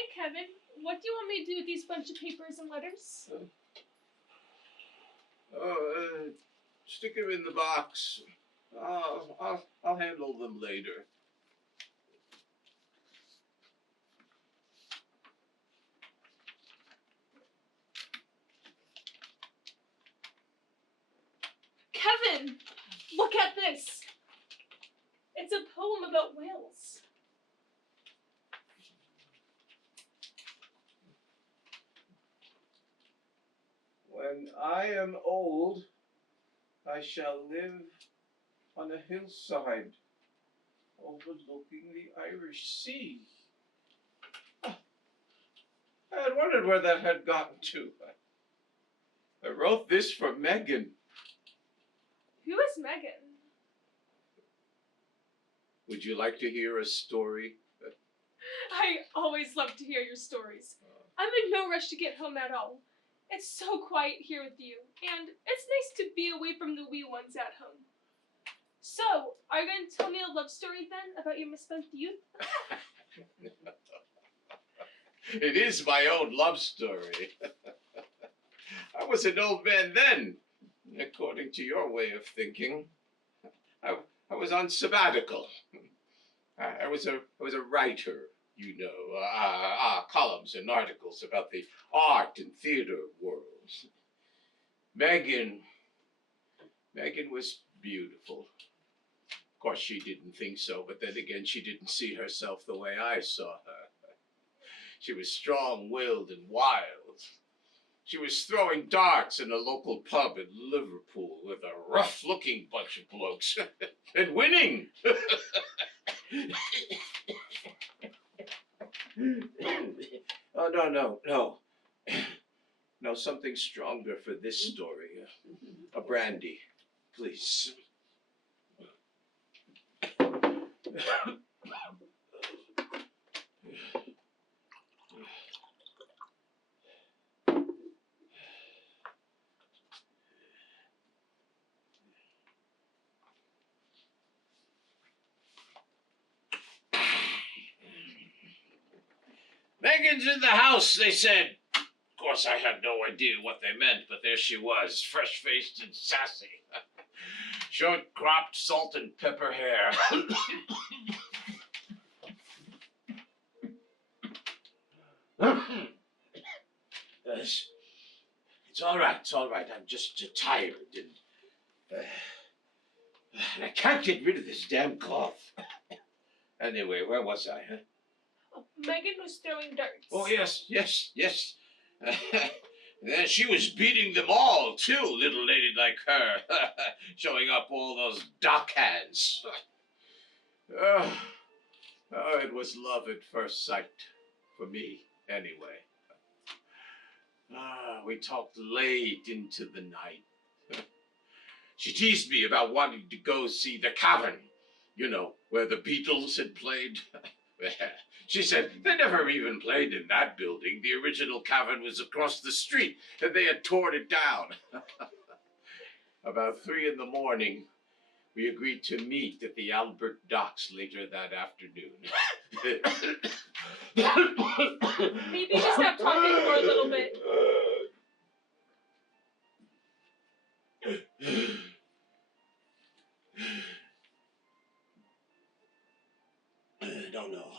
Hey, Kevin, what do you want me to do with these bunch of papers and letters? Stick them in the box. I'll handle them later. Kevin, look at this. It's a poem about whales. When I am old, I shall live on a hillside overlooking the Irish Sea. I had wondered where that had gotten to. I wrote this for Megan. Who is Megan? Would you like to hear a story? I always love to hear your stories. I'm in no rush to get home at all. It's so quiet here with you, and it's nice to be away from the wee ones at home. So, are you going to tell me a love story then about your misspent youth? It is my own love story. I was an old man then, according to your way of thinking. I was on sabbatical. I was a writer, you know, columns and articles about the art and theater worlds. Megan was beautiful. Of course, she didn't think so, but then again, she didn't see herself the way I saw her. She was strong-willed and wild. She was throwing darts in a local pub in Liverpool with a rough-looking bunch of blokes and winning. Oh, no. No, something stronger for this story. A brandy, please. Megan's in the house, they said. Of course, I had no idea what they meant, but there she was, fresh-faced and sassy. Short-cropped salt and pepper hair. It's all right. I'm just tired, and I can't get rid of this damn cough. Anyway, where was I, huh? Megan was throwing darts. Oh, yes. And she was beating them all, too, little lady like her. Showing up all those dock hands. Oh, it was love at first sight. For me, anyway. We talked late into the night. She teased me about wanting to go see the Cavern. You know, where the Beatles had played. She said they never even played in that building. The original Cavern was across the street, and they had torn it down. About 3 in, we agreed to meet at the Albright docks later that afternoon. Maybe just stop talking for a little bit.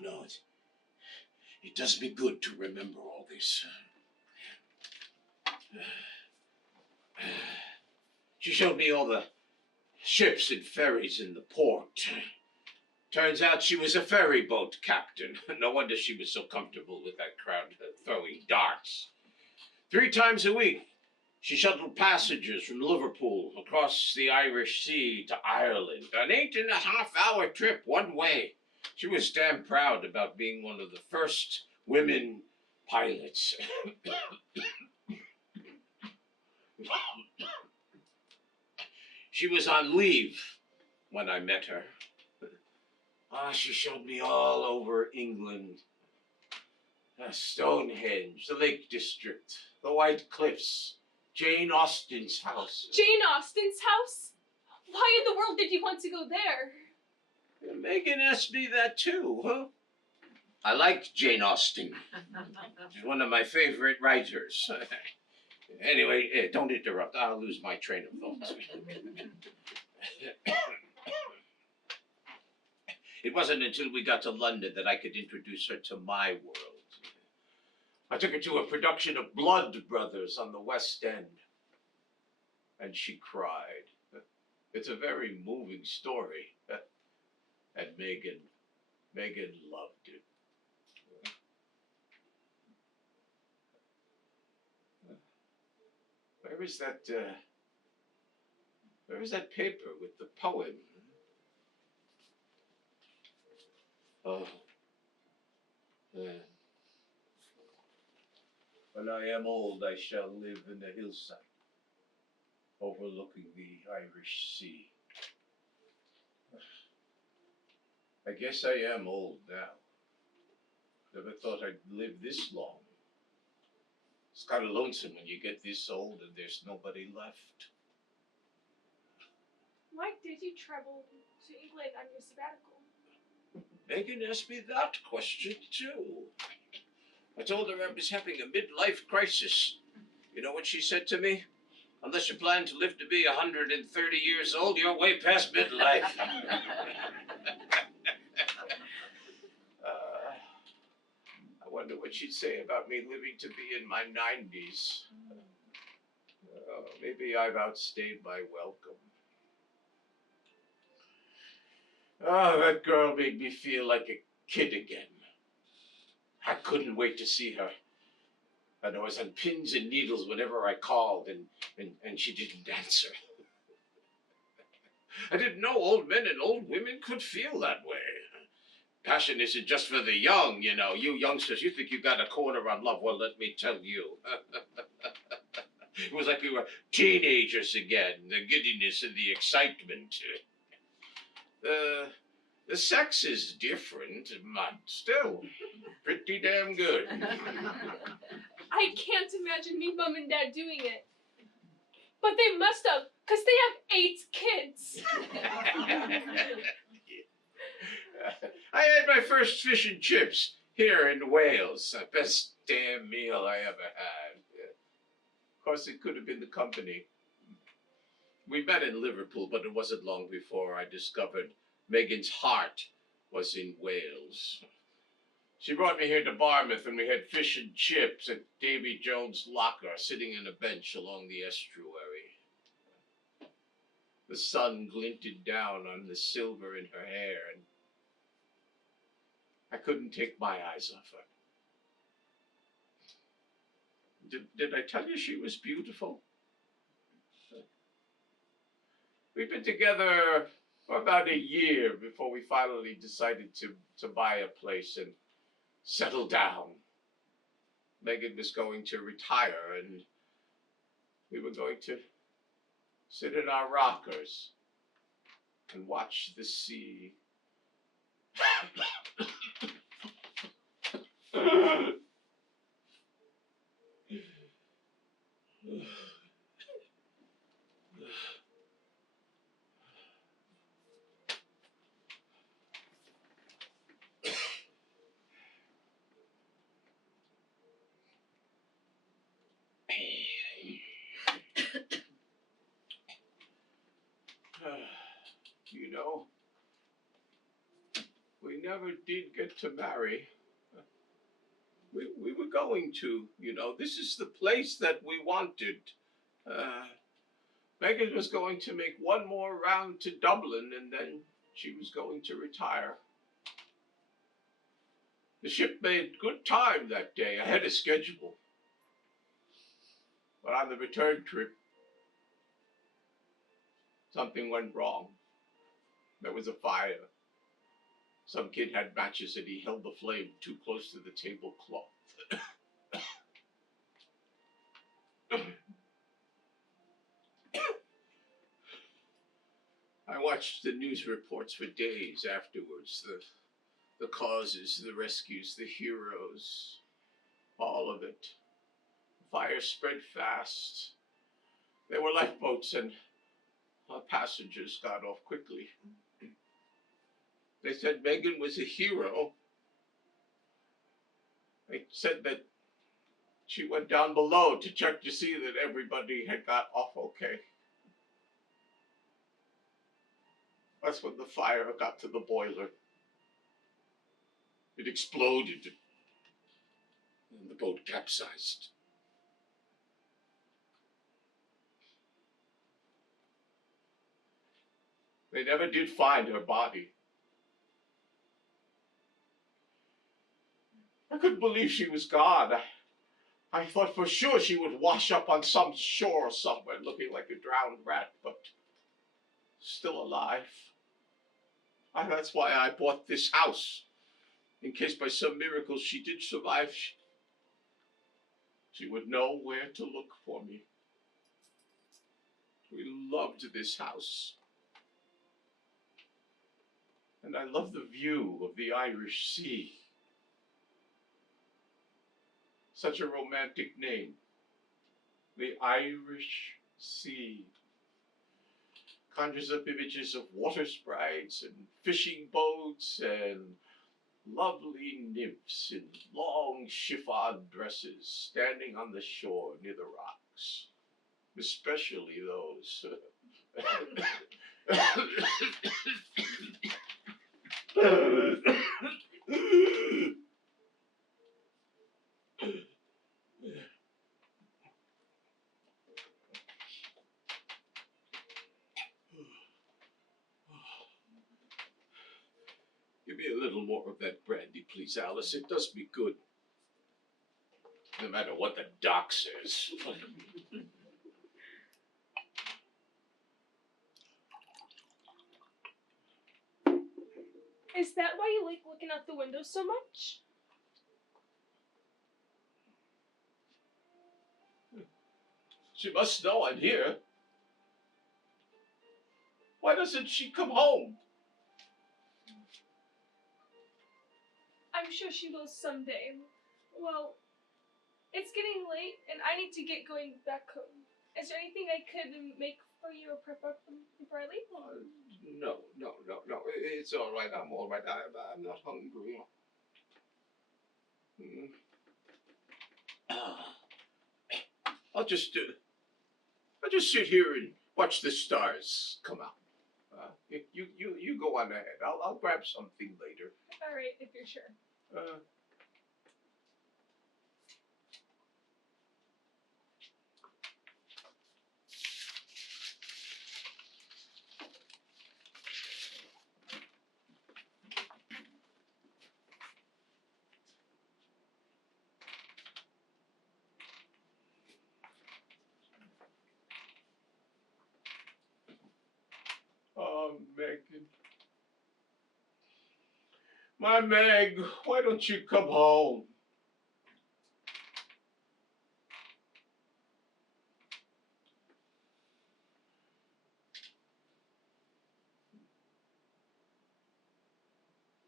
No. It does me good to remember all this. She showed me all the ships and ferries in the port. Turns out she was a ferry boat captain. No wonder she was so comfortable with that crowd throwing darts. 3 times a week, she shuttled passengers from Liverpool across the Irish Sea to Ireland. An 8.5-hour trip one way. She was damn proud about being one of the first women pilots. She was on leave when I met her. She showed me all over England. Stonehenge, the Lake District, the White Cliffs, Jane Austen's house. Jane Austen's house? Why in the world did you want to go there? Megan asked me that too, huh? I liked Jane Austen. She's one of my favorite writers. Anyway, don't interrupt. I'll lose my train of thought. It wasn't until we got to London that I could introduce her to my world. I took her to a production of Blood Brothers on the West End, and she cried. It's a very moving story, and Megan loved it. Where is that paper with the poem? Oh. When I am old, I shall live in the hillside, overlooking the Irish Sea. I guess I am old now. Never thought I'd live this long. It's kind of lonesome when you get this old and there's nobody left. Why did you travel to England on your sabbatical? Megan asked me that question too. I told her I was having a midlife crisis. You know what she said to me? Unless you plan to live to be 130 years old, you're way past midlife. I wonder what she'd say about me living to be in my 90s. Maybe I've outstayed my welcome. Oh, that girl made me feel like a kid again. I couldn't wait to see her. And I was on pins and needles whenever I called, and she didn't answer. I didn't know old men and old women could feel that way. Passion isn't just for the young, you know. You youngsters, you think you got a corner on love. Well, let me tell you. It was like we were teenagers again, the giddiness and the excitement. The sex is different, but still pretty damn good. I can't imagine me, Mom and Dad doing it. But they must have, because they have 8 kids. I had my first fish and chips here in Wales. The best damn meal I ever had. Of course, it could have been the company. We met in Liverpool, but it wasn't long before I discovered Megan's heart was in Wales. She brought me here to Barmouth, and we had fish and chips at Davy Jones' locker, sitting on a bench along the estuary. The sun glinted down on the silver in her hair, and I couldn't take my eyes off her. Did I tell you she was beautiful? We've been together for about a year before we finally decided to buy a place and settle down. Megan was going to retire, and we were going to sit in our rockers and watch the sea. You know, we never did get to marry. We were going to, you know. This is the place that we wanted. Megan was going to make one more round to Dublin, and then she was going to retire. The ship made good time that day, ahead of schedule. But on the return trip, something went wrong. There was a fire. Some kid had matches and he held the flame too close to the tablecloth. I watched the news reports for days afterwards. The causes, the rescues, the heroes, all of it. The fire spread fast. There were lifeboats and our passengers got off quickly. They said Megan was a hero, They said that she went down below to check to see that everybody had got off okay. That's when the fire got to the boiler. It exploded, and the boat capsized. They never did find her body. I couldn't believe she was gone. I thought for sure she would wash up on some shore somewhere looking like a drowned rat, but still alive. That's why I bought this house. In case by some miracle she did survive, she would know where to look for me. We loved this house. And I love the view of the Irish Sea. Such a romantic name. The Irish Sea. Conjures up images of water sprites and fishing boats and lovely nymphs in long chiffon dresses standing on the shore near the rocks. Especially those. Give me a little more of that brandy, please, Alys. It does me good. No matter what the doc says. Is that why you like looking out the window so much? She must know I'm here. Why doesn't she come home? I'm sure she will someday. Well, it's getting late and I need to get going back home. Is there anything I could make for you or prep up before I leave? No. It's all right. I'm all right. I'm not hungry. I'll just sit here and watch the stars come out. You go on ahead. I'll grab something later. All right, if you're sure. Oh, Megan. My Meg, why don't you come home?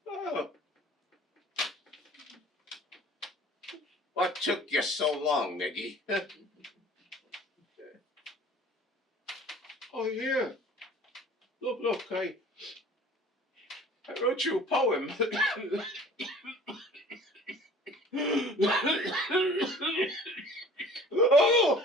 Oh. What took you so long, Meggie? Oh, here. Look, I wrote you a poem. Oh!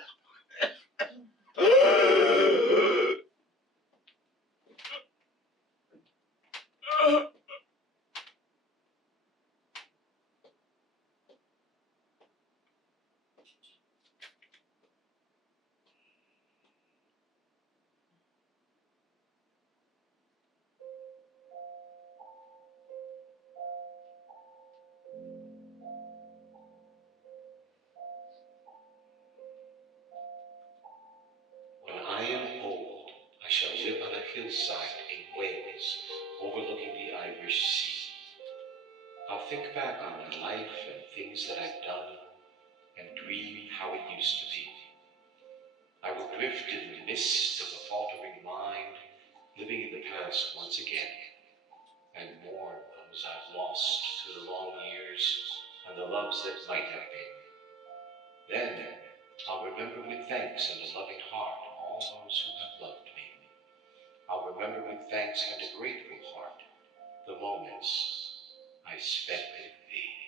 When I am old, I shall live on a hillside in Wales, overlooking the Irish Sea. I'll think back on my life and things that I've done, and dream how it used to be. I will drift in the mist of a faltering mind, living in the past once again, and mourn those I've lost through the long years and the loves that might have been. Then I'll remember with thanks and a loving heart all those who have loved me. I'll remember with thanks and a grateful heart the moments I spent with thee.